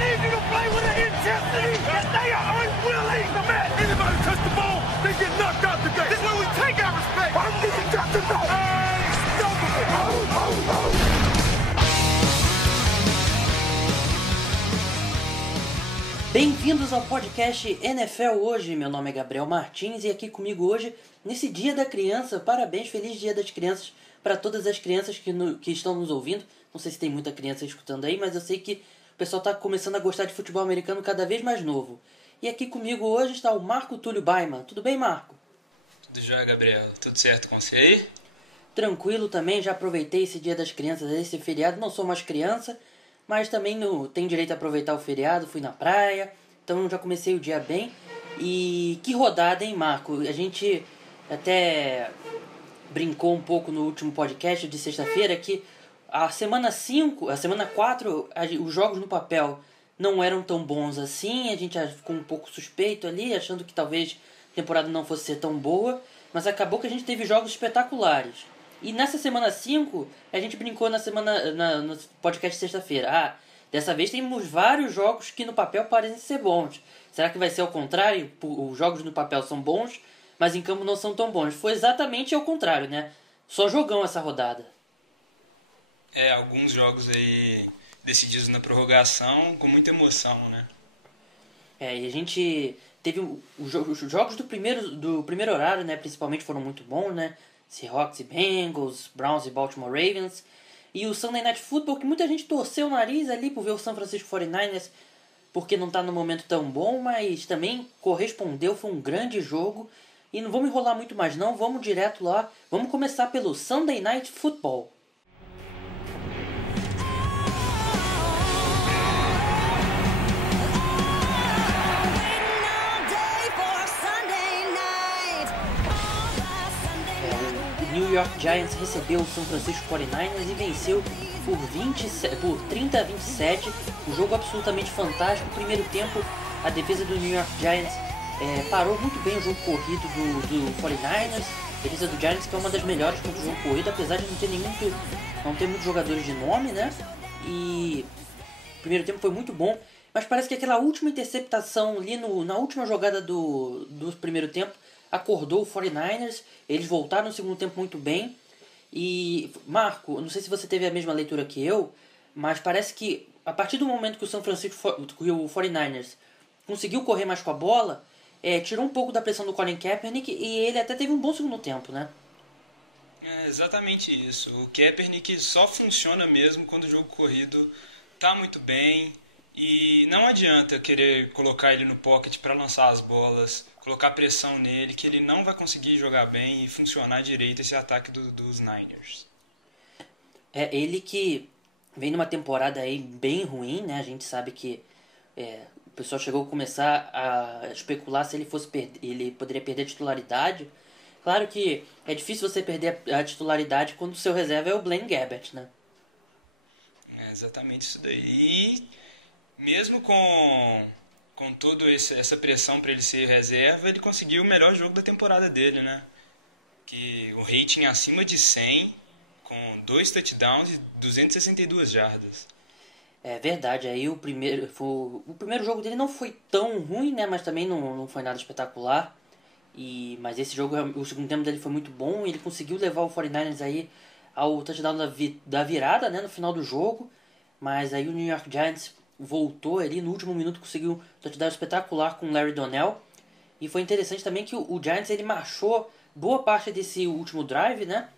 need you to play with an intensity that they are unwilling to match. Anybody touch the ball, they get knocked out today. This is where we take our respect. I'm getting got to know. Unstoppable. Bem-vindos ao podcast NFL Hoje, meu nome é Gabriel Martins e aqui comigo hoje, nesse Dia da Criança, parabéns, feliz Dia das Crianças para todas as crianças que estão nos ouvindo. Não sei se tem muita criança escutando aí, mas eu sei que o pessoal está começando a gostar de futebol americano cada vez mais novo. E aqui comigo hoje está o Marco Túlio Baiman. Tudo bem, Marco? Tudo jóia, Gabriel? Tudo certo com você aí? Tranquilo também, já aproveitei esse Dia das Crianças, esse feriado, não sou mais criança, mas também tenho direito a aproveitar o feriado, fui na praia, então já comecei o dia bem. E que rodada, hein, Marco? A gente até brincou um pouco no último podcast de sexta-feira que a semana 4, os jogos no papel não eram tão bons assim, a gente ficou um pouco suspeito ali, achando que talvez a temporada não fosse ser tão boa, mas acabou que a gente teve jogos espetaculares. E nessa semana 5, a gente brincou no podcast de sexta-feira. Dessa vez temos vários jogos que no papel parecem ser bons. Será que vai ser ao contrário? Os jogos no papel são bons, mas em campo não são tão bons. Foi exatamente ao contrário, né? Só jogão essa rodada. Alguns jogos aí decididos na prorrogação com muita emoção, né? E a gente teve os jogos do primeiro horário, né? Principalmente foram muito bons, né? Seahawks e Bengals, Browns e Baltimore Ravens. E o Sunday Night Football, que muita gente torceu o nariz ali por ver o San Francisco 49ers, porque não está no momento tão bom, mas também correspondeu, foi um grande jogo. E não vamos enrolar muito mais não, vamos direto lá. Vamos começar pelo Sunday Night Football. New York Giants recebeu o San Francisco 49ers e venceu por 30-27. Um jogo absolutamente fantástico. No primeiro tempo, a defesa do New York Giants parou muito bem o jogo corrido do 49ers. A defesa do Giants, que é uma das melhores contra o jogo corrido, apesar de não ter muitos jogadores de nome, né? E o primeiro tempo foi muito bom. Mas parece que aquela última interceptação ali na última jogada do primeiro tempo acordou o 49ers, eles voltaram no segundo tempo muito bem. E, Marco, não sei se você teve a mesma leitura que eu, mas parece que a partir do momento que o 49ers conseguiu correr mais com a bola, tirou um pouco da pressão do Colin Kaepernick e ele até teve um bom segundo tempo, né? É exatamente isso. O Kaepernick só funciona mesmo quando o jogo corrido tá muito bem. E não adianta querer colocar ele no pocket para lançar as bolas, colocar pressão nele, que ele não vai conseguir jogar bem e funcionar direito esse ataque dos Niners. Ele que vem numa temporada aí bem ruim, né? A gente sabe que o pessoal chegou a começar a especular se ele poderia perder a titularidade. Claro que é difícil você perder a titularidade quando o seu reserva é o Blaine Gabbert, né? É exatamente isso daí. E mesmo com toda essa pressão para ele ser reserva, ele conseguiu o melhor jogo da temporada dele, né? Que o rating acima de 100, com 2 touchdowns e 262 jardas. É verdade, aí o primeiro jogo dele não foi tão ruim, né? Mas também não foi nada espetacular. Mas esse jogo, o segundo tempo dele foi muito bom. Ele conseguiu levar o 49ers aí ao touchdown da virada, né? No final do jogo. Mas aí o New York Giants voltou ali no último minuto, conseguiu um touchdown espetacular com o Larry Donnell. E foi interessante também que o Giants ele marchou boa parte desse último drive, né?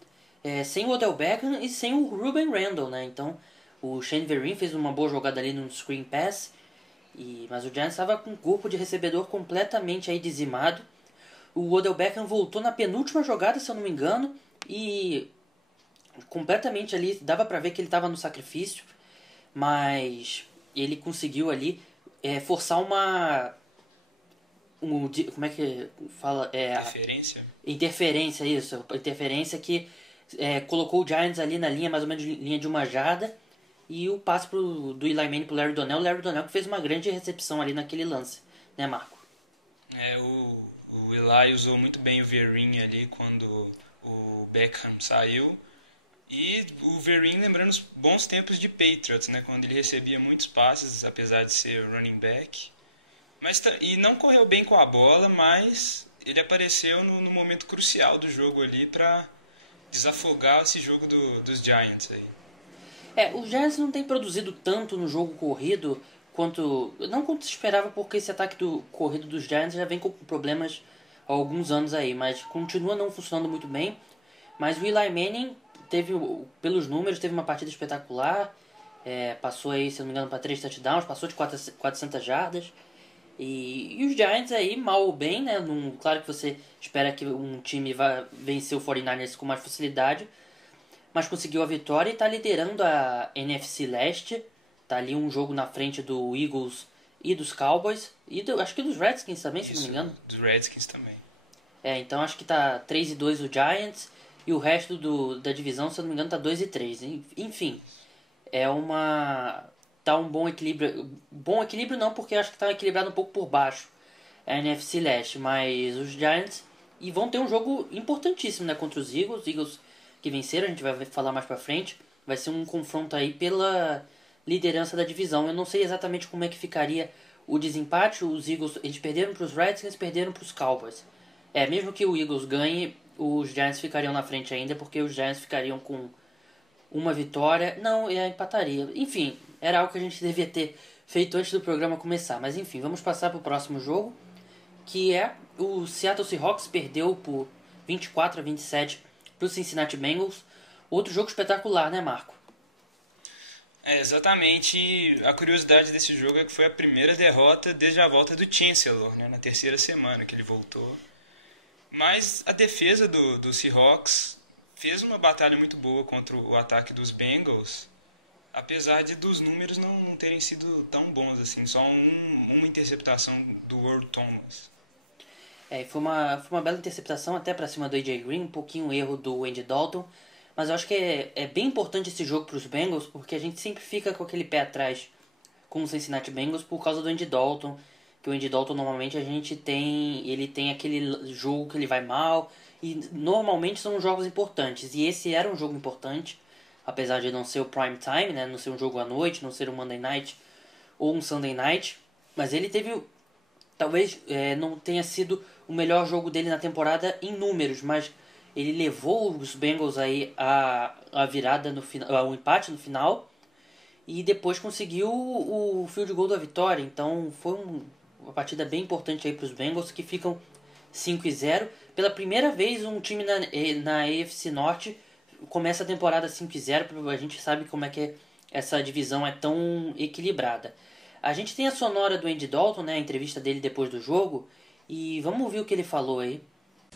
Sem o Odell Beckham e sem o Ruben Randle, né? Então o Shane Vereen fez uma boa jogada ali no screen pass. Mas o Giants estava com um corpo de recebedor completamente aí dizimado. O Odell Beckham voltou na penúltima jogada, se eu não me engano. E completamente ali, dava pra ver que ele estava no sacrifício. Mas ele conseguiu ali forçar como é que fala? Interferência? Interferência, isso. Interferência que colocou o Giants ali na linha, mais ou menos linha de 1 jarda. E o passe do Eli Manning pro Larry Donnell. O Larry Donnell que fez uma grande recepção ali naquele lance, né, Marco? O Eli usou muito bem o Vereen ali quando o Beckham saiu. E o Vereen lembrando os bons tempos de Patriots, né? Quando ele recebia muitos passes, apesar de ser running back. E não correu bem com a bola, mas ele apareceu no momento crucial do jogo ali para desafogar esse jogo dos Giants aí. Os Giants não tem produzido tanto no jogo corrido não quanto se esperava, porque esse ataque do corrido dos Giants já vem com problemas há alguns anos aí, mas continua não funcionando muito bem. Mas o Eli Manning pelos números, teve uma partida espetacular, passou aí, se não me engano, para 3 touchdowns, passou de 400 jardas. E os Giants aí, mal ou bem, né? Claro que você espera que um time vá vencer o 49ers com mais facilidade, mas conseguiu a vitória e está liderando a NFC Leste. Tá ali um jogo na frente do Eagles e dos Cowboys, e acho que dos Redskins também, se não me engano. Dos Redskins também. Então acho que tá 3-2 o Giants, e o resto da divisão, se eu não me engano, tá 2-3. Enfim, tá um bom equilíbrio. Bom equilíbrio não, porque acho que tá equilibrado um pouco por baixo a NFC Leste, mas os Giants vão ter um jogo importantíssimo, né, contra os Eagles que venceram, a gente vai falar mais pra frente. Vai ser um confronto aí pela liderança da divisão. Eu não sei exatamente como é que ficaria o desempate. Os Eagles, eles perderam para os Redskins, perderam para os Cowboys. Mesmo que o Eagles ganhe, os Giants ficariam na frente ainda, porque os Giants ficariam com uma vitória. Não, empataria. Enfim, era algo que a gente devia ter feito antes do programa começar. Mas enfim, vamos passar para o próximo jogo, que é o Seattle Seahawks perdeu por 24-27 para o Cincinnati Bengals. Outro jogo espetacular, né, Marco? Exatamente. A curiosidade desse jogo é que foi a primeira derrota desde a volta do Chancellor, né, na terceira semana que ele voltou. Mas a defesa do Seahawks fez uma batalha muito boa contra o ataque dos Bengals, apesar dos números não terem sido tão bons assim, só uma interceptação do Earl Thomas. Foi uma bela interceptação até para cima do AJ Green, um pouquinho erro do Andy Dalton, mas eu acho que é bem importante esse jogo para os Bengals, porque a gente sempre fica com aquele pé atrás com o Cincinnati Bengals por causa do Andy Dalton, que o Andy Dalton normalmente ele tem aquele jogo que ele vai mal, e normalmente são jogos importantes, e esse era um jogo importante, apesar de não ser o prime time, né, não ser um jogo à noite, não ser um Monday Night ou um Sunday Night, mas ele teve, talvez não tenha sido o melhor jogo dele na temporada em números, mas ele levou os Bengals aí a virada no final, o empate no final, e depois conseguiu o field goal da vitória. Então foi uma partida bem importante aí para os Bengals, que ficam 5-0. Pela primeira vez um time na AFC Norte começa a temporada 5-0. A gente sabe como é que essa divisão é tão equilibrada. A gente tem a sonora do Andy Dalton, né, a entrevista dele depois do jogo, e vamos ouvir o que ele falou aí.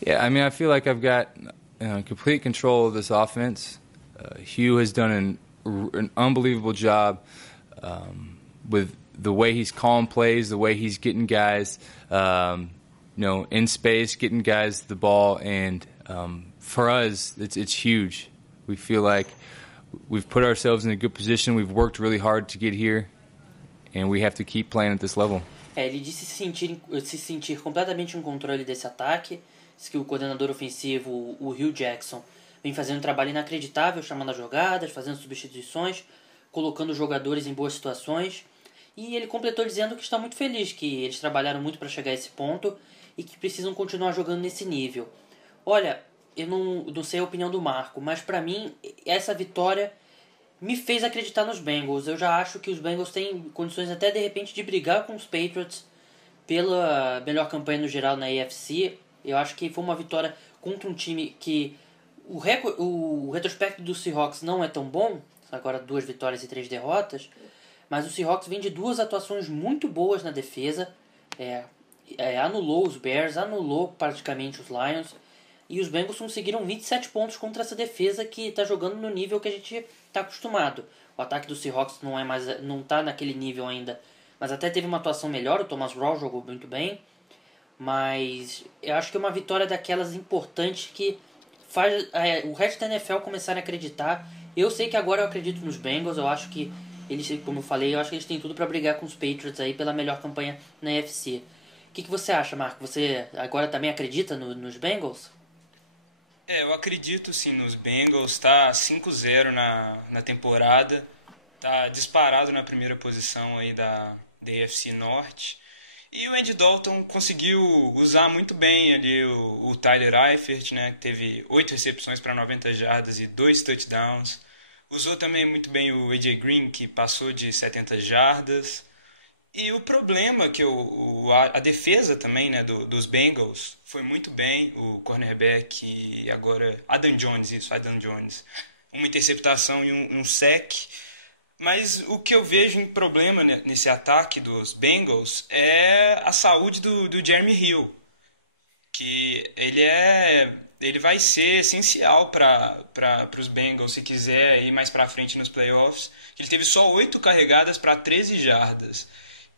Yeah, I mean, I feel like I've got complete control of this offense. Hugh has done an unbelievable job with the way he's calling plays, the way he's getting guys, in space, getting guys the ball, and for us, it's huge. We feel like we've put ourselves in a good position. We've worked really hard to get here, and we have to keep playing at this level. Ele disse se sentir completamente em controle desse ataque. Diz que o coordenador ofensivo, o Hugh Jackson, vem fazendo um trabalho inacreditável, chamando as jogadas, fazendo substituições, colocando os jogadores em boas situações. E ele completou dizendo que está muito feliz, que eles trabalharam muito para chegar a esse ponto e que precisam continuar jogando nesse nível. Olha, eu não sei a opinião do Marco, mas para mim essa vitória me fez acreditar nos Bengals. Eu já acho que os Bengals têm condições até de repente de brigar com os Patriots pela melhor campanha no geral na AFC. Eu acho que foi uma vitória contra um time que o retrospecto do Seahawks não é tão bom, agora 2 vitórias e 3 derrotas, mas o Seahawks vem de 2 atuações muito boas na defesa, anulou os Bears, anulou praticamente os Lions, e os Bengals conseguiram 27 pontos contra essa defesa que está jogando no nível que a gente está acostumado. O ataque do Seahawks não está naquele nível ainda, mas até teve uma atuação melhor, o Thomas Rawls jogou muito bem, mas eu acho que é uma vitória daquelas importantes que faz o resto da NFL começar a acreditar. Eu sei que agora eu acredito nos Bengals, eu acho que eles, como eu falei, eu acho que eles têm tudo para brigar com os Patriots aí pela melhor campanha na NFC. O que você acha, Marco? Você agora também acredita nos Bengals? Eu acredito sim nos Bengals, tá 5-0 na temporada, tá disparado na primeira posição aí da AFC Norte. E o Andy Dalton conseguiu usar muito bem ali o Tyler Eifert, né, que teve 8 recepções para 90 jardas e 2 touchdowns. Usou também muito bem o AJ Green, que passou de 70 jardas. E o problema que a defesa também, né, dos Bengals foi muito bem, o cornerback e agora Adam Jones, uma interceptação e um sec. Mas o que eu vejo em problema nesse ataque dos Bengals é a saúde do Jeremy Hill, que ele vai ser essencial para os Bengals se quiser ir mais para frente nos playoffs. Ele teve só 8 carregadas para 13 jardas.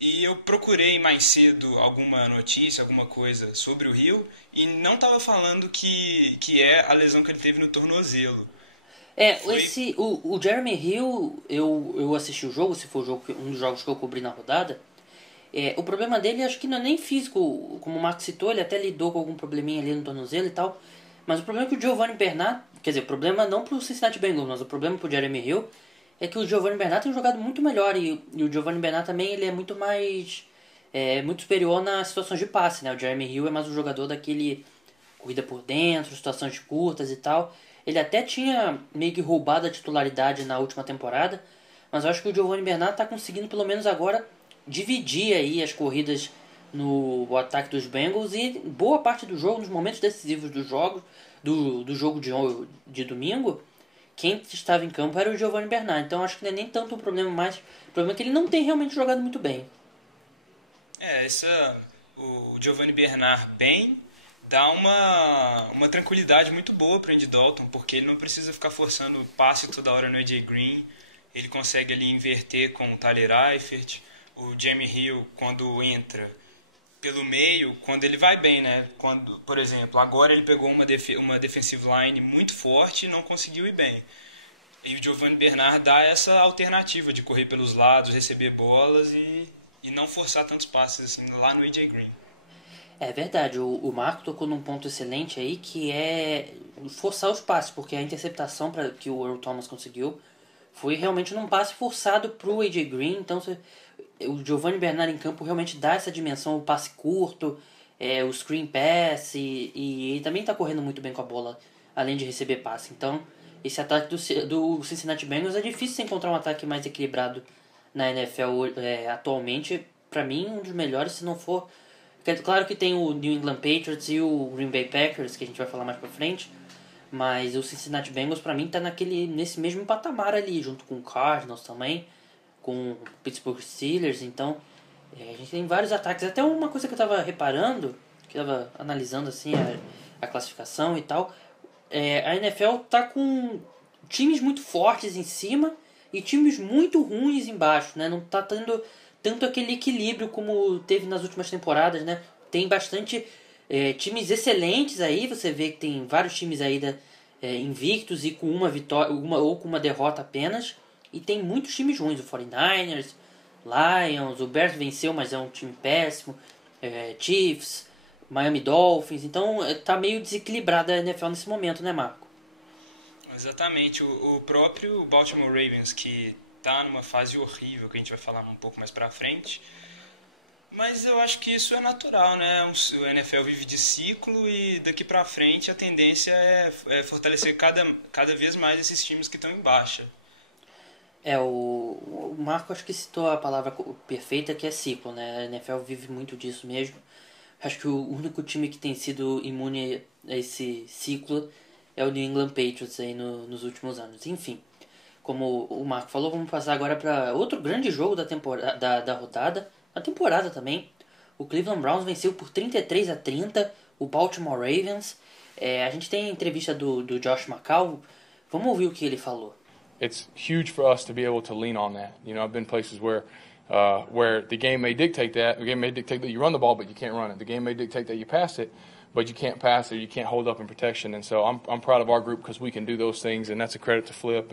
E eu procurei mais cedo alguma notícia, alguma coisa sobre o Hill, e não estava falando que é a lesão que ele teve no tornozelo. O Jeremy Hill, eu assisti o jogo, se for um dos jogos que eu cobri na rodada. O problema dele acho que não é nem físico, como o Marco citou, ele até lidou com algum probleminha ali no tornozelo e tal. Mas o problema é que o Giovanni Bernard, quer dizer, o problema não pro Cincinnati Bengals, mas o problema pro Jeremy Hill é que o Giovanni Bernard tem jogado muito melhor e o Giovanni Bernard também ele é muito mais muito superior nas situações de passe, né? O Jeremy Hill é mais um jogador daquele corrida por dentro, situações curtas e tal. Ele até tinha meio que roubado a titularidade na última temporada, mas eu acho que o Giovanni Bernard está conseguindo pelo menos agora dividir aí as corridas no ataque dos Bengals e boa parte do jogo, nos momentos decisivos do jogo de domingo, quem estava em campo era o Giovanni Bernard. Então acho que não é nem tanto um problema mais. O problema é que ele não tem realmente jogado muito bem. O Giovanni Bernard bem dá uma tranquilidade muito boa para o Andy Dalton, porque ele não precisa ficar forçando o passe toda hora no AJ Green. Ele consegue ali inverter com o Tyler Eifert. O Jeremy Hill, quando entra pelo meio, quando ele vai bem, né? Quando, por exemplo, agora ele pegou uma defensive line muito forte e não conseguiu ir bem. E o Giovanni Bernard dá essa alternativa de correr pelos lados, receber bolas e não forçar tantos passes assim lá no AJ Green. É verdade, o Marco tocou num ponto excelente aí, que é forçar os passes, porque a interceptação que o Earl Thomas conseguiu foi realmente num passe forçado pro AJ Green. Então o Giovanni Bernard em campo realmente dá essa dimensão, o passe curto, o screen pass, e ele também está correndo muito bem com a bola, além de receber passe. Então esse ataque do Cincinnati Bengals é difícil encontrar um ataque mais equilibrado na NFL atualmente. Para mim, um dos melhores, se não for... Claro que tem o New England Patriots e o Green Bay Packers, que a gente vai falar mais pra frente, mas o Cincinnati Bengals pra mim tá nesse mesmo patamar ali, junto com o Cardinals também, com o Pittsburgh Steelers. Então a gente tem vários ataques. Até uma coisa que eu tava reparando, que eu tava analisando assim a classificação e tal, a NFL tá com times muito fortes em cima e times muito ruins embaixo, né? Não tá tendo tanto aquele equilíbrio como teve nas últimas temporadas, né? Tem bastante times excelentes aí, você vê que tem vários times aí invictos e com uma vitória, ou com uma derrota apenas, e tem muitos times ruins, o 49ers, Lions, o Bears venceu, mas é um time péssimo, Chiefs, Miami Dolphins, então tá meio desequilibrada a NFL nesse momento, né, Marco? Exatamente, o próprio Baltimore Ravens, que tá numa fase horrível, que a gente vai falar um pouco mais pra frente, mas eu acho que isso é natural, né? O NFL vive de ciclo e daqui pra frente a tendência é fortalecer cada vez mais esses times que estão em baixa. O Marco acho que citou a palavra perfeita, que é ciclo, né? A NFL vive muito disso mesmo. Acho que o único time que tem sido imune a esse ciclo é o New England Patriots aí nos últimos anos. Enfim, como o Marco falou, vamos passar agora para outro grande jogo da rodada, a temporada também. O Cleveland Browns venceu por 33-30 o Baltimore Ravens. A gente tem a entrevista do Josh McCown. Vamos ouvir o que ele falou. It's huge for us to be able to lean on that. You know, I've been places where the game may dictate that. The game may dictate that you run the ball, but you can't run it. The game may dictate that you pass it, but you can't pass it. You can't hold up in protection. And so I'm proud of our group because we can do those things, and that's a credit to Flip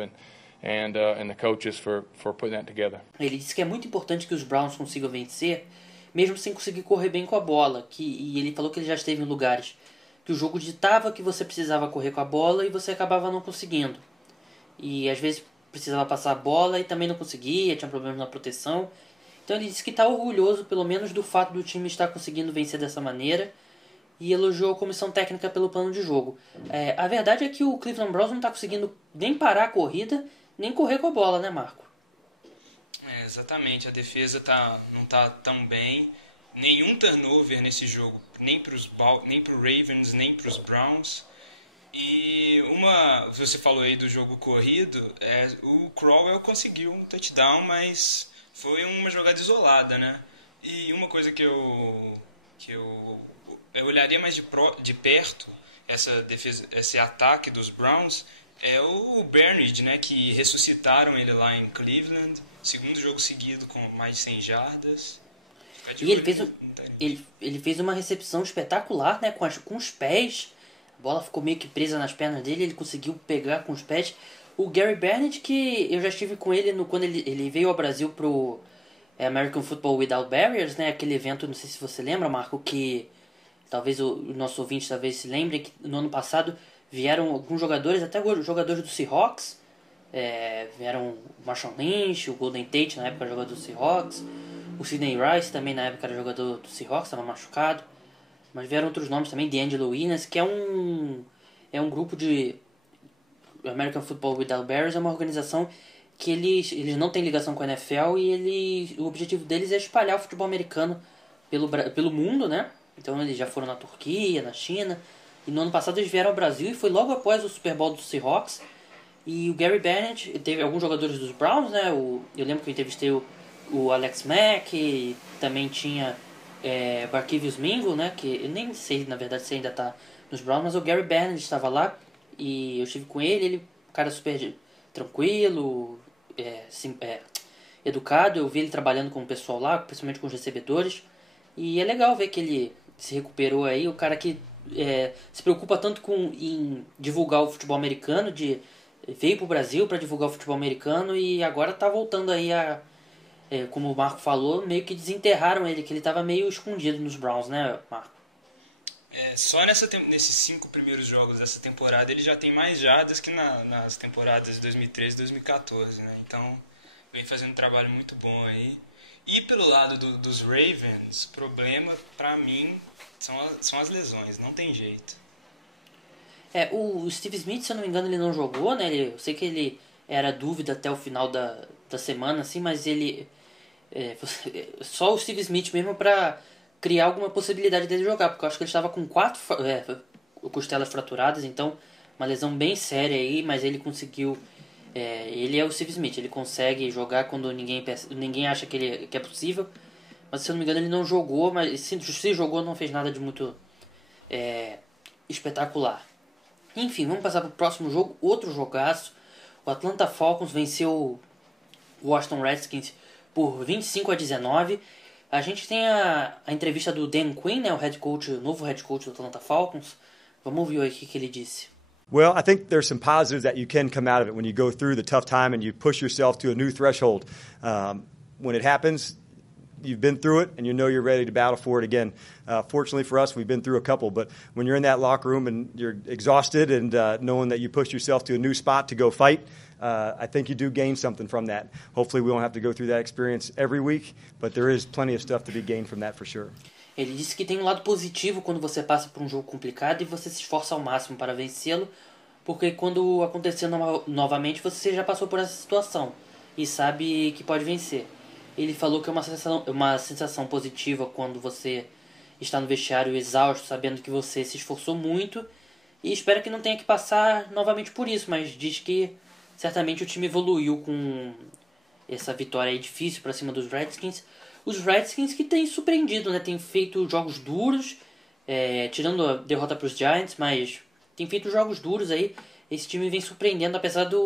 and the coaches for putting that together. Ele disse que é muito importante que os Browns consigam vencer, mesmo sem conseguir correr bem com a bola. E ele falou que ele já esteve em lugares que o jogo ditava que você precisava correr com a bola e você acabava não conseguindo. E às vezes precisava passar a bola e também não conseguia, tinha problemas na proteção. Então ele disse que está orgulhoso pelo menos do fato do time estar conseguindo vencer dessa maneira e elogiou a comissão técnica pelo plano de jogo. A verdade é que o Cleveland Browns não está conseguindo nem parar a corrida, nem correr com a bola, né, Marco? Exatamente, a defesa não tá tão bem. Nenhum turnover nesse jogo, nem pro Ravens, nem para os Browns. E você falou aí do jogo corrido, o Crowell conseguiu um touchdown, mas foi uma jogada isolada, né? E uma coisa que eu olharia mais de perto essa defesa, esse ataque dos Browns é o Bernard, né? Que ressuscitaram ele lá em Cleveland, segundo jogo seguido com mais de 100 jardas. E ele fez uma recepção espetacular, né? Com os pés. A bola ficou meio que presa nas pernas dele, ele conseguiu pegar com os pés. O Gary Bernard, que eu já estive com ele quando ele veio ao Brasil pro American Football Without Barriers, né? Aquele evento, não sei se você lembra, Marco, que talvez o nosso ouvinte talvez se lembre que no ano passado vieram alguns jogadores, até jogadores do Seahawks. Vieram o Marshawn Lynch, o Golden Tate, na época era jogador do Seahawks. O Sidney Rice também na época era jogador do Seahawks, estava machucado. Mas vieram outros nomes também, DeAngelo Williams, que é um grupo de American Football Without Barriers, é uma organização que eles não têm ligação com a NFL e o objetivo deles é espalhar o futebol americano pelo mundo, né? Então eles já foram na Turquia, na China, e no ano passado eles vieram ao Brasil e foi logo após o Super Bowl do Seahawks. E o Gary Bernard, teve alguns jogadores dos Browns, né? Eu lembro que eu entrevistei o Alex Mack, e também tinha Barkevius Mingo, né? Que eu nem sei, na verdade, se ainda tá nos Browns, mas o Gary Bernard estava lá e eu estive com ele, um cara super tranquilo, educado. Eu vi ele trabalhando com o pessoal lá, principalmente com os recebedores, e é legal ver que ele se recuperou aí, o cara que se preocupa tanto em divulgar o futebol americano, veio pro Brasil para divulgar o futebol americano e agora tá voltando aí como o Marco falou, meio que desenterraram ele, que ele tava meio escondido nos Browns, né, Marco? Só nesses 5 primeiros jogos dessa temporada ele já tem mais jardas que nas temporadas de 2013 e 2014, né? Então vem fazendo um trabalho muito bom aí. E pelo lado dos Ravens, problema pra mim são as lesões, não tem jeito. O Steve Smith, se eu não me engano, ele não jogou, né? Eu sei que ele era dúvida até o final da semana, assim, mas ele... só o Steve Smith mesmo pra criar alguma possibilidade dele jogar, porque eu acho que ele estava com 4 costelas fraturadas, então uma lesão bem séria aí, mas ele conseguiu... ele é o Steve Smith, ele consegue jogar quando ninguém acha que é possível, mas se eu não me engano ele não jogou, mas se jogou não fez nada de muito espetacular. Enfim, vamos passar para o próximo jogo, outro jogaço. O Atlanta Falcons venceu o Washington Redskins por 25-19. A gente tem a entrevista do Dan Quinn, né, o novo head coach do Atlanta Falcons. Vamos ouvir aí o que ele disse. Well, I think there's some positives that you can come out of it when you go through the tough time and you push yourself to a new threshold. When it happens, you've been through it and you know you're ready to battle for it again. Fortunately for us, we've been through a couple, but when you're in that locker room and you're exhausted and knowing that you pushed yourself to a new spot to go fight, I think you do gain something from that. Hopefully we won't have to go through that experience every week, but there is plenty of stuff to be gained from that for sure. Ele disse que tem um lado positivo quando você passa por um jogo complicado e você se esforça ao máximo para vencê-lo, porque quando acontecer novamente você já passou por essa situação e sabe que pode vencer. Ele falou que é uma sensação positiva quando você está no vestiário exausto, sabendo que você se esforçou muito, e espera que não tenha que passar novamente por isso, mas diz que certamente o time evoluiu com essa vitória aí difícil para cima dos Redskins. Os Redskins que têm surpreendido, né? Têm feito jogos duros, tirando a derrota para os Giants, mas tem feito jogos duros aí. Esse time vem surpreendendo, apesar de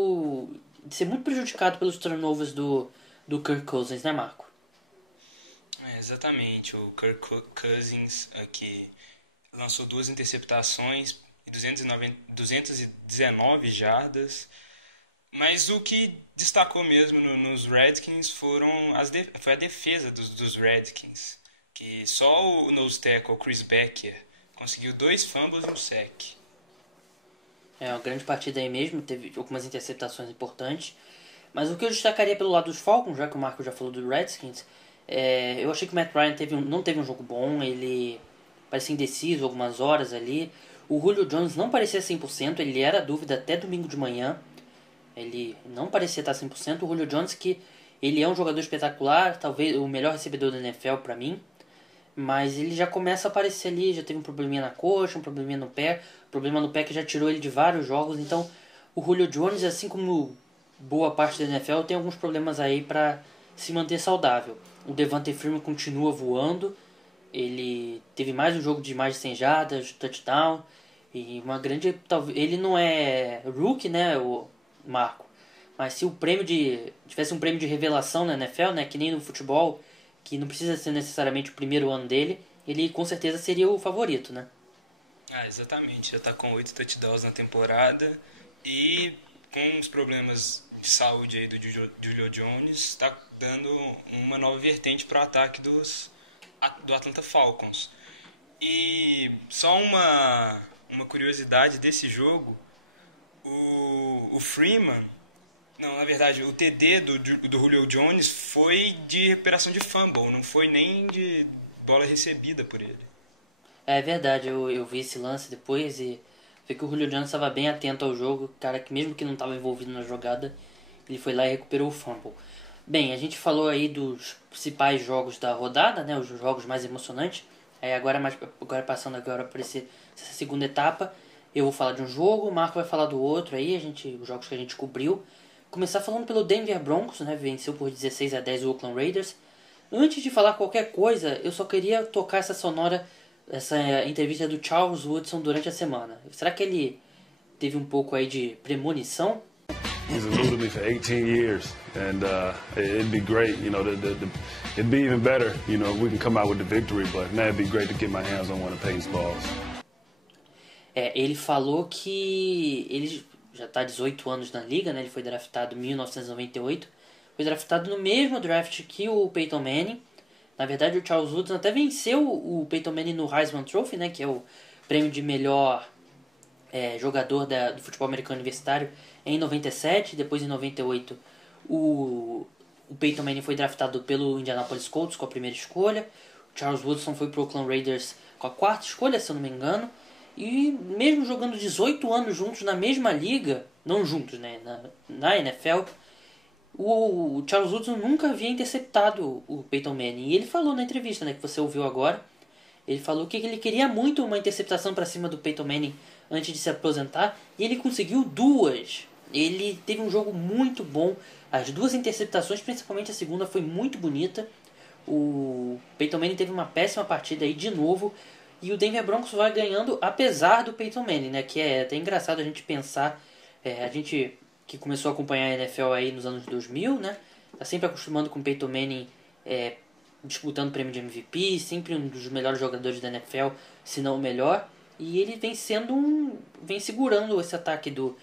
ser muito prejudicado pelos turnovers do Kirk Cousins, né, Marco? Exatamente, o Kirk Cousins que lançou 2 interceptações e 219 jardas, mas o que destacou mesmo nos Redskins foi a defesa dos Redskins, que só o nose tackle Chris Becker Conseguiu 2 fumbles e um sack. É uma grande partida aí mesmo, teve algumas interceptações importantes. Mas o que eu destacaria pelo lado dos Falcons, já que o Marco já falou do Redskins, eu achei que o Matt Ryan não teve um jogo bom, ele parecia indeciso algumas horas ali. O Julio Jones não parecia 100%, ele era dúvida até domingo de manhã. Ele não parecia estar 100%. O Julio Jones, que ele é um jogador espetacular, talvez o melhor recebedor da NFL para mim. Mas ele já começa a aparecer ali, já teve um probleminha na coxa, um probleminha no pé. Problema no pé que já tirou ele de vários jogos. Então o Julio Jones, assim como boa parte da NFL, tem alguns problemas aí para se manter saudável. O Devonta Freeman continua voando. Ele teve mais um jogo de mais de 100 jardas, touchdown. E uma grande... Ele não é rookie, né, o Marco? Mas se o prêmio tivesse um prêmio de revelação na NFL, né, que nem no futebol, que não precisa ser necessariamente o primeiro ano dele, ele com certeza seria o favorito, né? Exatamente. Já está com 8 touchdowns na temporada. E com os problemas de saúde aí do Julio Jones, está dando uma nova vertente para o ataque do Atlanta Falcons. E só uma curiosidade desse jogo, o Freeman, não, na verdade, o TD do Julio Jones foi de recuperação de fumble, não foi nem de bola recebida por ele. É verdade, eu vi esse lance depois e vi que o Julio Jones estava bem atento ao jogo, cara que mesmo que não estava envolvido na jogada, ele foi lá e recuperou o fumble. Bem, a gente falou aí dos principais jogos da rodada, né, os jogos mais emocionantes. Agora passando agora por essa segunda etapa, eu vou falar de um jogo, o Marco vai falar do outro aí, os jogos que a gente cobriu. Começar falando pelo Denver Broncos, né, venceu por 16-10 o Oakland Raiders. Antes de falar qualquer coisa, eu só queria tocar essa entrevista do Charles Woodson durante a semana. Será que ele teve um pouco aí de premonição? He's eluded me for 18 years, and it'd be great, it'd be even better, if we can come out with the victory, but man, it'd be great to get my hands on one of Peyton's balls. Ele falou que ele já está há 18 anos na liga, né? Ele foi draftado em 1998, foi draftado no mesmo draft que o Peyton Manning. Na verdade, o Charles Woodson até venceu o Peyton Manning no Heisman Trophy, né? Que é o prêmio de melhor jogador do futebol americano universitário em 97, depois em 98 o Peyton Manning foi draftado pelo Indianapolis Colts com a primeira escolha, o Charles Woodson foi pro Oakland Raiders com a quarta escolha, se eu não me engano, e mesmo jogando 18 anos juntos na mesma liga, não juntos, né, na NFL, o Charles Woodson nunca havia interceptado o Peyton Manning, e ele falou na entrevista, né, que você ouviu agora, ele falou que ele queria muito uma interceptação para cima do Peyton Manning antes de se aposentar, e ele conseguiu 2. Ele teve um jogo muito bom. As 2 interceptações, principalmente a segunda, foi muito bonita. O Peyton Manning teve uma péssima partida aí de novo. E o Denver Broncos vai ganhando apesar do Peyton Manning, né? Que é até engraçado a gente pensar. A gente que começou a acompanhar a NFL aí nos anos 2000, né? Tá sempre acostumando com o Peyton Manning disputando o prêmio de MVP. Sempre um dos melhores jogadores da NFL, se não o melhor. E ele vem segurando esse ataque do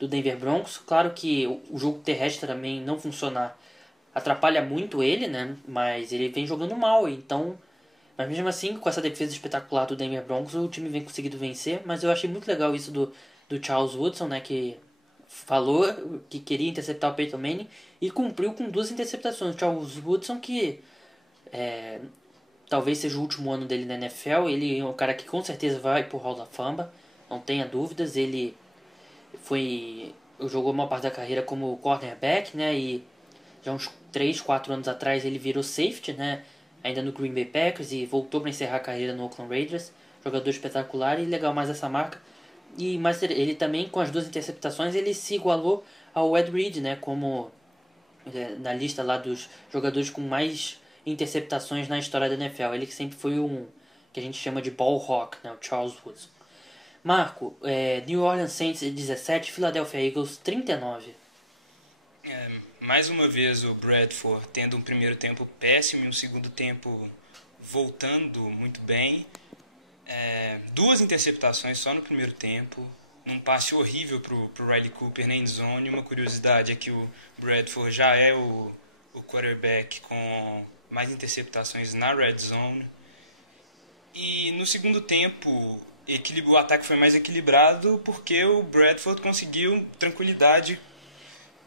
Denver Broncos. Claro que o jogo terrestre também não funcionar atrapalha muito ele, né? Mas ele vem jogando mal, então... Mas mesmo assim, com essa defesa espetacular do Denver Broncos, o time vem conseguindo vencer. Mas eu achei muito legal isso do Charles Woodson, né? Que falou que queria interceptar o Peyton Manning e cumpriu com 2 interceptações. O Charles Woodson, que talvez seja o último ano dele na NFL, ele é um cara que com certeza vai pro Hall da Fama, não tenha dúvidas. Ele jogou uma parte da carreira como cornerback, né, e já uns 3, 4 anos atrás ele virou safety, né, ainda no Green Bay Packers, e voltou para encerrar a carreira no Oakland Raiders. Jogador espetacular e legal mais essa marca. Mas ele também, com as 2 interceptações, ele se igualou ao Ed Reed, né, como na lista lá dos jogadores com mais interceptações na história da NFL. Ele que sempre foi que a gente chama de ball hawk, né, o Charles Woodson. Marco, New Orleans Saints 17, Philadelphia Eagles 39. Mais uma vez o Bradford tendo um primeiro tempo péssimo e um segundo tempo voltando muito bem. 2 interceptações só no primeiro tempo. Um passe horrível pro Riley Cooper na endzone. Uma curiosidade é que o Bradford já é o quarterback com mais interceptações na red zone. E no segundo tempo, o ataque foi mais equilibrado porque o Bradford conseguiu tranquilidade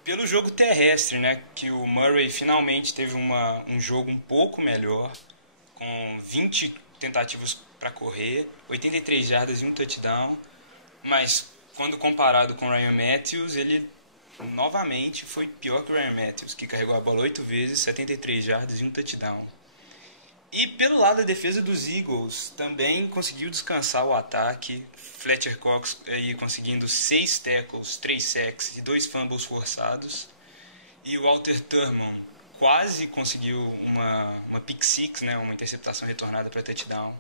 pelo jogo terrestre, né? Que o Murray finalmente teve um jogo um pouco melhor, com 20 tentativas para correr, 83 jardas e um touchdown, mas quando comparado com o Ryan Matthews, ele novamente foi pior que o Ryan Matthews, que carregou a bola 8 vezes, 73 jardas e um touchdown. E pelo lado da defesa dos Eagles, também conseguiu descansar o ataque. Fletcher Cox aí conseguindo 6 tackles, 3 sacks e 2 fumbles forçados. E o Walter Thurman quase conseguiu uma pick six, né, uma interceptação retornada para touchdown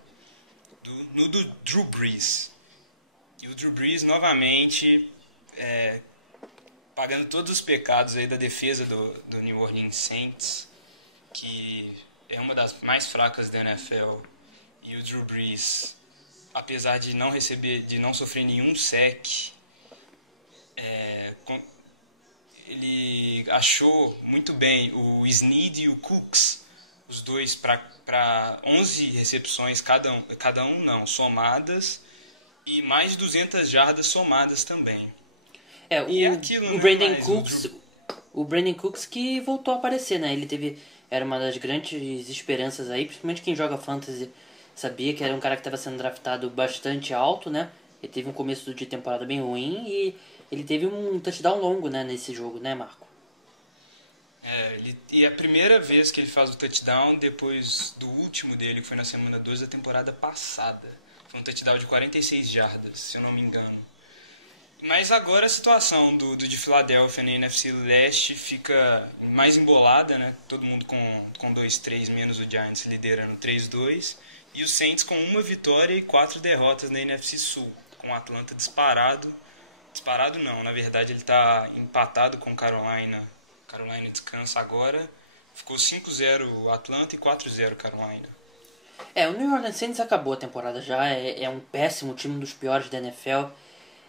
do Drew Brees. E o Drew Brees novamente pagando todos os pecados aí da defesa do New Orleans Saints, que é uma das mais fracas da NFL. E o Drew Brees, apesar de não sofrer nenhum sack, ele achou muito bem o Snead e o Cooks, os dois para 11 recepções cada um não, somadas, e mais de 200 jardas somadas também. E é aquilo, o Brandon Cooks que voltou a aparecer, né? Era uma das grandes esperanças aí, principalmente quem joga fantasy sabia que era um cara que estava sendo draftado bastante alto, né? Ele teve um começo de temporada bem ruim e ele teve um touchdown longo, né, nesse jogo, né, Marco? E é a primeira vez que ele faz o touchdown depois do último dele, que foi na semana 2 da temporada passada. Foi um touchdown de 46 jardas, se eu não me engano. Mas agora a situação de Filadélfia na NFC Leste fica mais embolada, né? Todo mundo com 2-3, menos o Giants liderando 3-2. E os Saints com 1 vitória e 4 derrotas na NFC Sul. Com o Atlanta disparado. Disparado não, na verdade ele está empatado com Carolina. Carolina descansa agora. Ficou 5-0 Atlanta e 4-0 Carolina. O New Orleans Saints acabou a temporada já. É um péssimo time, um dos piores da NFL.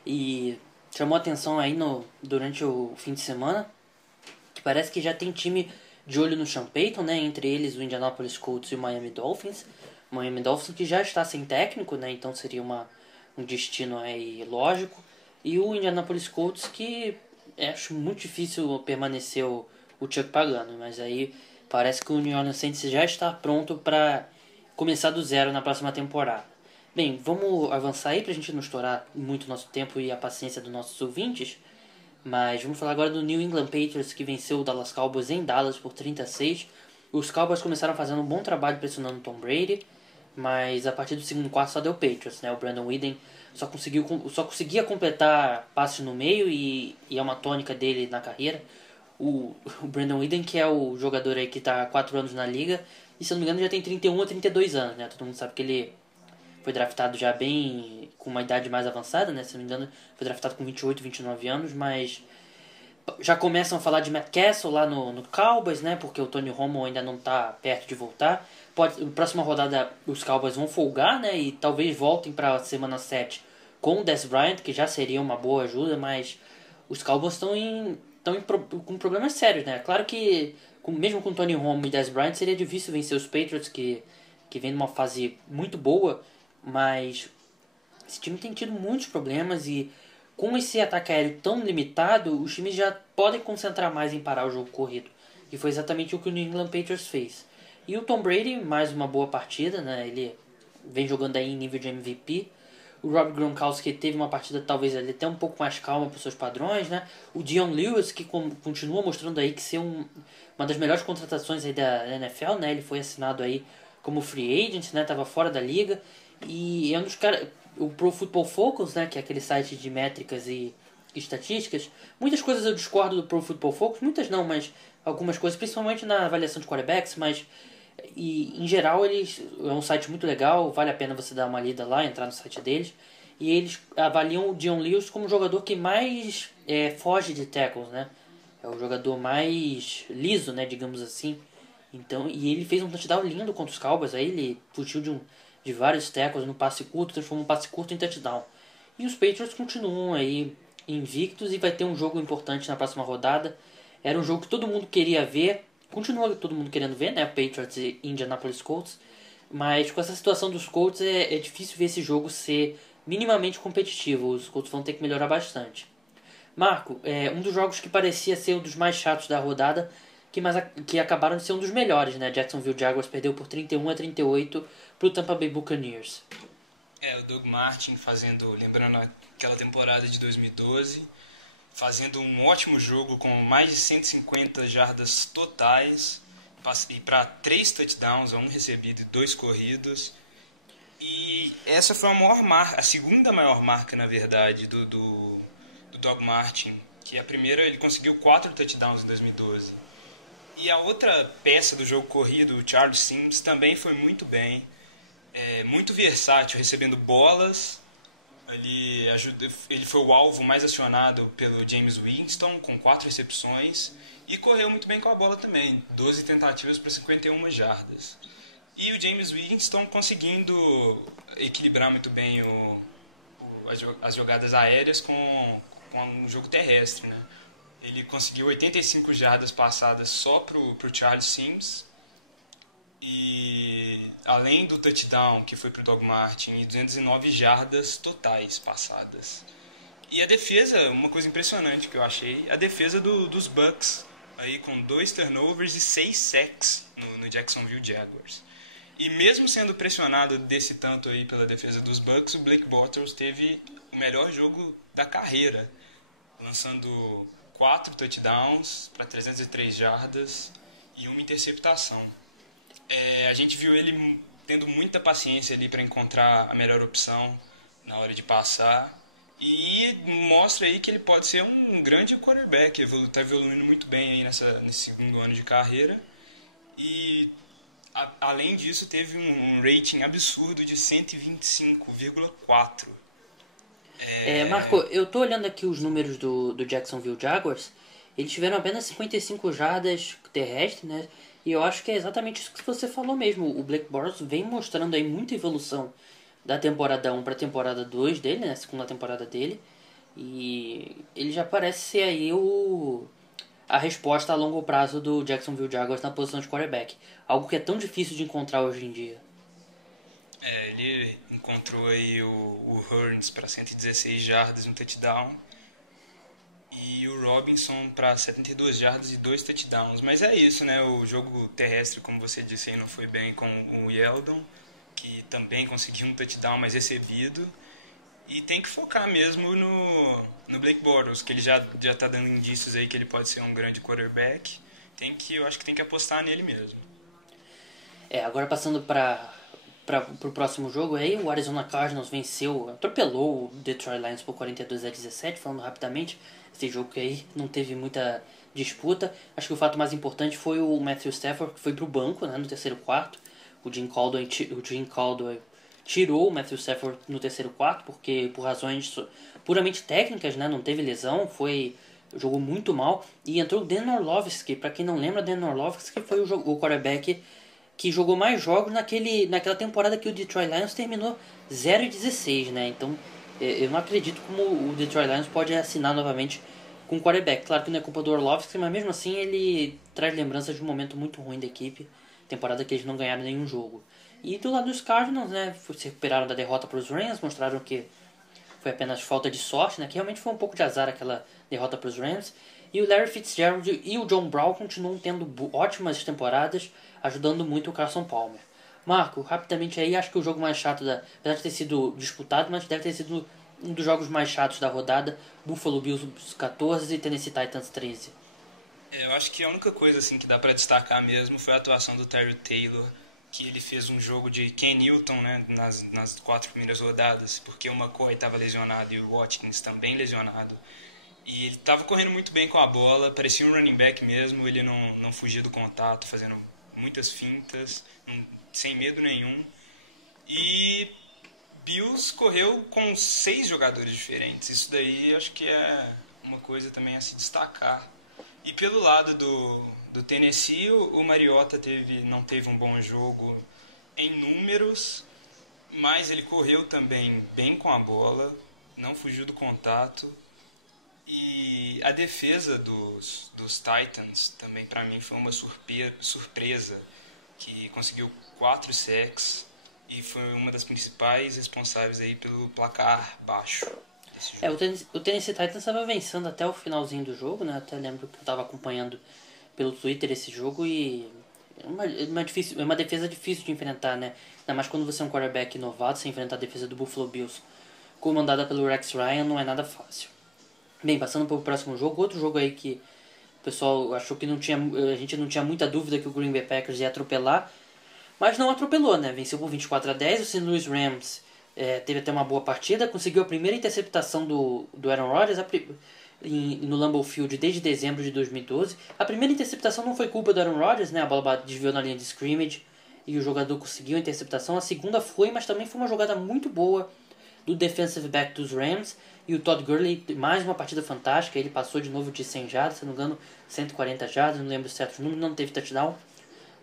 E chamou atenção aí durante o fim de semana que parece que já tem time de olho no Sean Payton, né? Entre eles o Indianapolis Colts e o Miami Dolphins. O Miami Dolphins que já está sem técnico, né? Então seria um destino aí lógico. E o Indianapolis Colts que acho muito difícil permanecer o Chuck Pagano, mas aí parece que o New Orleans Saints já está pronto para começar do zero na próxima temporada. Bem, vamos avançar aí pra gente não estourar muito nosso tempo e a paciência dos nossos ouvintes. Mas vamos falar agora do New England Patriots, que venceu o Dallas Cowboys em Dallas por 36. Os Cowboys começaram fazendo um bom trabalho pressionando o Tom Brady, mas a partir do segundo quarto só deu Patriots, né? O Brandon Whedon só conseguia completar passes no meio e é uma tônica dele na carreira. O Brandon Whedon, que é o jogador aí que está há 4 anos na liga, e se eu não me engano já tem 31 ou 32 anos, né? Todo mundo sabe que ele foi draftado já bem com uma idade mais avançada, né? Se não me engano, foi draftado com 28, 29 anos, mas já começam a falar de Matt Castle lá no Cowboys, né? Porque o Tony Romo ainda não está perto de voltar. Na próxima rodada os Cowboys vão folgar, né? E talvez voltem para a semana 7 com o Dez Bryant, que já seria uma boa ajuda, mas os Cowboys estão com problemas sérios, né? Claro que mesmo com Tony Romo e Dez Bryant seria difícil vencer os Patriots, que vem numa fase muito boa, mas esse time tem tido muitos problemas e com esse ataque aéreo tão limitado, os times já podem concentrar mais em parar o jogo corrido. E foi exatamente o que o New England Patriots fez. E o Tom Brady, mais uma boa partida, né? Ele vem jogando aí em nível de MVP. O Rob Gronkowski teve uma partida talvez ali até um pouco mais calma para os seus padrões, né? O Dion Lewis, que continua mostrando aí que ser uma das melhores contratações aí da NFL, né? Ele foi assinado aí como free agent, né? Tava fora da liga. E é um dos caras, o Pro Football Focus, né, que é aquele site de métricas e estatísticas, muitas coisas eu discordo do Pro Football Focus, muitas não, mas algumas coisas, principalmente na avaliação de quarterbacks, mas em geral é um site muito legal, vale a pena você dar uma lida lá, entrar no site deles, e eles avaliam o Dion Lewis como o jogador que mais foge de tackles, né, é o jogador mais liso, né, digamos assim. Então, e ele fez um touchdown lindo contra os Cowboys, aí ele fugiu de vários tackles no passe curto, transformou um passe curto em touchdown. E os Patriots continuam aí invictos e vai ter um jogo importante na próxima rodada. Era um jogo que todo mundo queria ver, continua todo mundo querendo ver, né? Patriots e Indianapolis Colts. Mas com essa situação dos Colts é difícil ver esse jogo ser minimamente competitivo. Os Colts vão ter que melhorar bastante. Marco, um dos jogos que parecia ser um dos mais chatos da rodada, que acabaram de ser um dos melhores, né? Jacksonville Jaguars perdeu por 31-38 pro Tampa Bay Buccaneers. O Doug Martin lembrando aquela temporada de 2012, fazendo um ótimo jogo com mais de 150 jardas totais e para 3 touchdowns, 1 recebido e 2 corridos. E essa foi a segunda maior marca, na verdade, do Doug Martin, que a primeira ele conseguiu 4 touchdowns em 2012. E a outra peça do jogo corrido, o Charles Sims, também foi muito bem, muito versátil, recebendo bolas. Ele foi o alvo mais acionado pelo James Winston, com 4 recepções, e correu muito bem com a bola também, 12 tentativas para 51 jardas. E o James Winston conseguindo equilibrar muito bem as jogadas aéreas com um jogo terrestre, né? Ele conseguiu 85 jardas passadas só pro Charles Sims, e além do touchdown que foi pro Doug Martin, e 209 jardas totais passadas. E a defesa, uma coisa impressionante que eu achei, a defesa dos Bucs, aí com 2 turnovers e 6 sacks no Jacksonville Jaguars. E mesmo sendo pressionado desse tanto aí pela defesa dos Bucs, o Blake Bortles teve o melhor jogo da carreira, lançando 4 touchdowns para 303 jardas e 1 interceptação. A gente viu ele tendo muita paciência ali para encontrar a melhor opção na hora de passar, e mostra aí que ele pode ser um grande quarterback, está evoluindo muito bem aí nesse segundo ano de carreira. E além disso teve um rating absurdo de 125,4. Marco, eu tô olhando aqui os números do Jacksonville Jaguars. Eles tiveram apenas 55 jardas terrestres, né? E eu acho que é exatamente isso que você falou mesmo. O Blake Bortles vem mostrando aí muita evolução da temporada 1 para a temporada 2 dele, né? A segunda temporada dele. E ele já parece ser aí a resposta a longo prazo do Jacksonville Jaguars na posição de quarterback. Algo que é tão difícil de encontrar hoje em dia. Ele encontrou aí o Hurns para 116 jardas e 1 touchdown. E o Robinson para 72 jardas e 2 touchdowns. Mas é isso, né? O jogo terrestre, como você disse aí, não foi bem com o Yeldon, que também conseguiu um touchdown mais recebido. E tem que focar mesmo no Blake Bortles, que ele já está dando indícios aí que ele pode ser um grande quarterback. Eu acho que tem que apostar nele mesmo. Agora passando para o próximo jogo aí, o Arizona Cardinals atropelou o Detroit Lions por 42-17, falando rapidamente. Esse jogo que aí não teve muita disputa. Acho que o fato mais importante foi o Matthew Stafford, que foi pro banco, né, no terceiro quarto. O Jim Caldwell tirou o Matthew Stafford no terceiro quarto, porque por razões puramente técnicas, né, não teve lesão, jogou muito mal. E entrou o Dan Orlovsky. Para quem não lembra, Dan Orlovsky foi o quarterback que jogou mais jogos naquela temporada que o Detroit Lions terminou 0-16, né? Então eu não acredito como o Detroit Lions pode assinar novamente com o quarterback. Claro que não é culpa do Orlovsky, mas mesmo assim ele traz lembranças de um momento muito ruim da equipe, temporada que eles não ganharam nenhum jogo. E do lado dos Cardinals, né, se recuperaram da derrota para os Rams, mostraram que foi apenas falta de sorte, né, que realmente foi um pouco de azar aquela derrota para os Rams. E o Larry Fitzgerald e o John Brown continuam tendo ótimas temporadas, ajudando muito o Carson Palmer. Marco, rapidamente aí, acho que o jogo mais chato, apesar de ter sido disputado, mas deve ter sido um dos jogos mais chatos da rodada, Buffalo Bills 14 e Tennessee Titans 13. Eu acho que a única coisa assim que dá para destacar mesmo foi a atuação do Terry Taylor, que ele fez um jogo de Ken Newton, né, nas 4 primeiras rodadas, porque o McCoy estava lesionado e o Watkins também lesionado. E ele estava correndo muito bem com a bola, parecia um running back mesmo, ele não fugia do contato, fazendo muitas fintas, sem medo nenhum. E Bills correu com 6 jogadores diferentes, isso daí acho que é uma coisa também a se destacar. E pelo lado do Tennessee, o Mariota não teve um bom jogo em números, mas ele correu também bem com a bola, não fugiu do contato. E a defesa dos Titans também para mim foi uma surpresa, que conseguiu 4 sacks e foi uma das principais responsáveis aí pelo placar baixo desse jogo. O Tennessee Titans estava vencendo até o finalzinho do jogo, né? Até lembro que eu estava acompanhando pelo Twitter esse jogo e é uma defesa difícil de enfrentar, né? Ainda mais quando você é um quarterback novato, você enfrentar a defesa do Buffalo Bills comandada pelo Rex Ryan não é nada fácil. Bem, passando para o próximo jogo, outro jogo aí que o pessoal achou que a gente não tinha muita dúvida que o Green Bay Packers ia atropelar, mas não atropelou, né? Venceu por 24-10, o St. Louis Rams teve até uma boa partida, conseguiu a primeira interceptação do Aaron Rodgers no Lambeau Field desde dezembro de 2012. A primeira interceptação não foi culpa do Aaron Rodgers, né? A bola desviou na linha de scrimmage e o jogador conseguiu a interceptação. A segunda foi, mas também foi uma jogada muito boa do defensive back dos Rams. E o Todd Gurley, mais uma partida fantástica. Ele passou de novo de 100 jardas, se não me engano 140 jardas, não lembro certos números, não teve touchdown.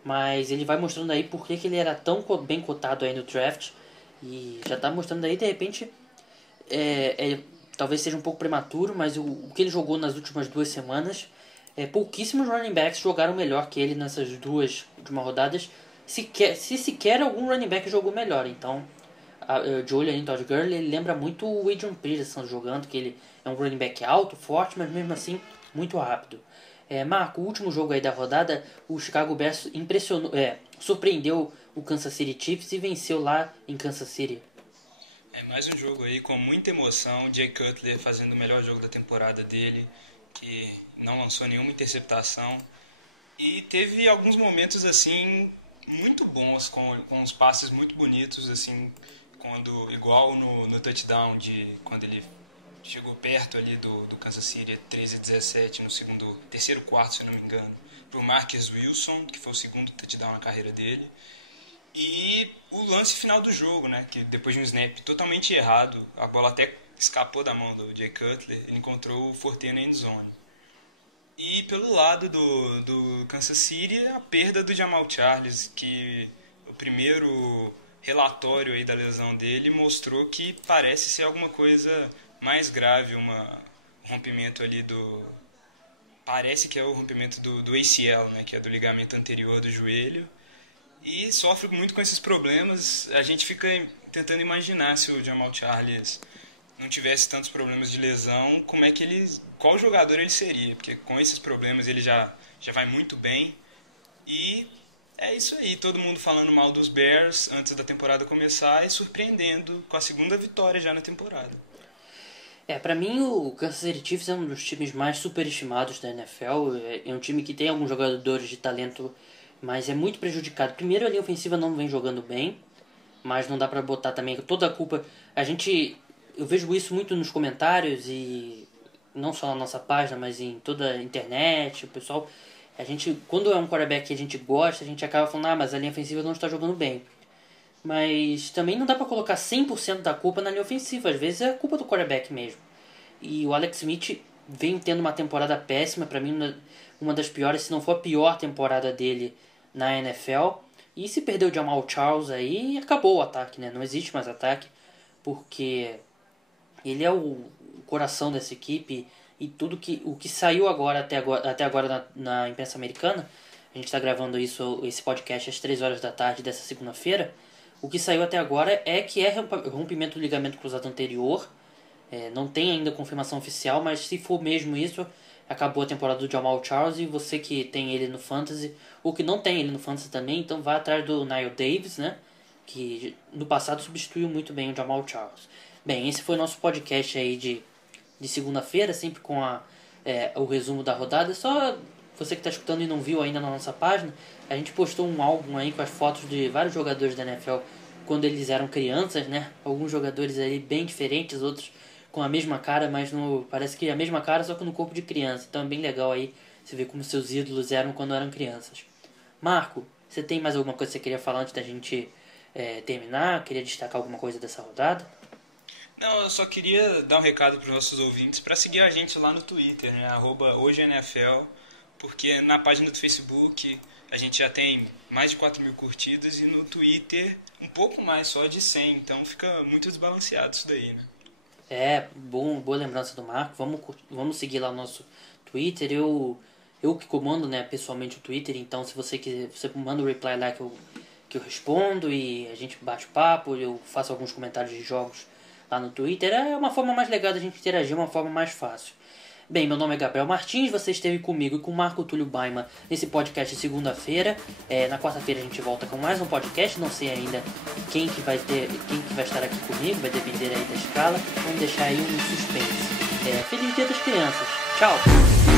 Mas ele vai mostrando aí por que ele era tão bem cotado aí no draft. E já está mostrando aí, de repente, talvez seja um pouco prematuro, mas o que ele jogou nas últimas 2 semanas, pouquíssimos running backs jogaram melhor que ele nessas 2 últimas rodadas. Se sequer algum running back jogou melhor. Então, de olho aí em Todd Gurley, ele lembra muito o Adrian Peterson jogando, que ele é um running back alto, forte, mas mesmo assim muito rápido. Marco, o último jogo aí da rodada, o Chicago Bears surpreendeu o Kansas City Chiefs e venceu lá em Kansas City. Mais um jogo aí com muita emoção, Jay Cutler fazendo o melhor jogo da temporada dele, que não lançou nenhuma interceptação, e teve alguns momentos assim muito bons, com uns passes muito bonitos, assim, igual no touchdown, quando ele chegou perto ali do Kansas City, 13-17 no terceiro quarto, se eu não me engano, pro Marcus Wilson, que foi o segundo touchdown na carreira dele. E o lance final do jogo, né, que depois de um snap totalmente errado, a bola até escapou da mão do Jay Cutler, ele encontrou o Forte na endzone. E pelo lado do Kansas City, a perda do Jamal Charles, que o primeiro relatório aí da lesão dele mostrou que parece ser alguma coisa mais grave, rompimento ali parece que é o rompimento do ACL, né, que é do ligamento anterior do joelho, e sofre muito com esses problemas. A gente fica tentando imaginar se o Jamal Charles não tivesse tantos problemas de lesão, qual jogador ele seria, porque com esses problemas ele já vai muito bem. E é isso aí, todo mundo falando mal dos Bears antes da temporada começar e surpreendendo com a segunda vitória já na temporada. Pra mim o Kansas City Chiefs é um dos times mais superestimados da NFL. É um time que tem alguns jogadores de talento, mas é muito prejudicado. Primeiro, a linha ofensiva não vem jogando bem, mas não dá pra botar também toda a culpa. Eu vejo isso muito nos comentários e não só na nossa página, mas em toda a internet, o pessoal, quando é um quarterback que a gente gosta, a gente acaba falando, mas a linha ofensiva não está jogando bem. Mas também não dá pra colocar 100% da culpa na linha ofensiva, às vezes é culpa do quarterback mesmo. E o Alex Smith vem tendo uma temporada péssima, pra mim uma das piores, se não for a pior temporada dele na NFL. E se perder o Jamal Charles aí, acabou o ataque, né? Não existe mais ataque, porque ele é o coração dessa equipe e o que saiu até agora na imprensa americana, a gente está gravando esse podcast às 3 horas da tarde dessa segunda-feira, o que saiu até agora é que é rompimento do ligamento cruzado anterior. Não tem ainda confirmação oficial, mas se for mesmo isso, acabou a temporada do Jamal Charles. E você que tem ele no Fantasy, ou que não tem ele no Fantasy também, então vá atrás do Nile Davis, né, que no passado substituiu muito bem o Jamal Charles. Bem, esse foi o nosso podcast aí de segunda-feira, sempre com o resumo da rodada. Só você que está escutando e não viu ainda na nossa página, a gente postou um álbum aí com as fotos de vários jogadores da NFL quando eles eram crianças, né? Alguns jogadores aí bem diferentes, outros com a mesma cara, mas parece que é a mesma cara, só que no corpo de criança. Então é bem legal aí você ver como seus ídolos eram quando eram crianças. Marco, você tem mais alguma coisa que você queria falar antes da gente terminar? Queria destacar alguma coisa dessa rodada? Não, eu só queria dar um recado para os nossos ouvintes para seguir a gente lá no Twitter, né? @hojeNFL, porque na página do Facebook a gente já tem mais de 4.000 curtidas e no Twitter um pouco mais, só de 100, então fica muito desbalanceado isso daí, né? Boa lembrança do Marco. Vamos seguir lá o nosso Twitter. Eu eu que comando, né, pessoalmente o Twitter, então se você quiser, você manda o reply lá que eu respondo e a gente bate papo, eu faço alguns comentários de jogos lá no Twitter. É uma forma mais legal da gente interagir, uma forma mais fácil. Bem, meu nome é Gabriel Martins, você esteve comigo e com o Marco Túlio Baima nesse podcast de segunda-feira. Na quarta-feira a gente volta com mais um podcast, não sei ainda quem que vai estar aqui comigo, vai depender aí da escala. Vamos deixar aí um suspense. Feliz Dia das Crianças. Tchau!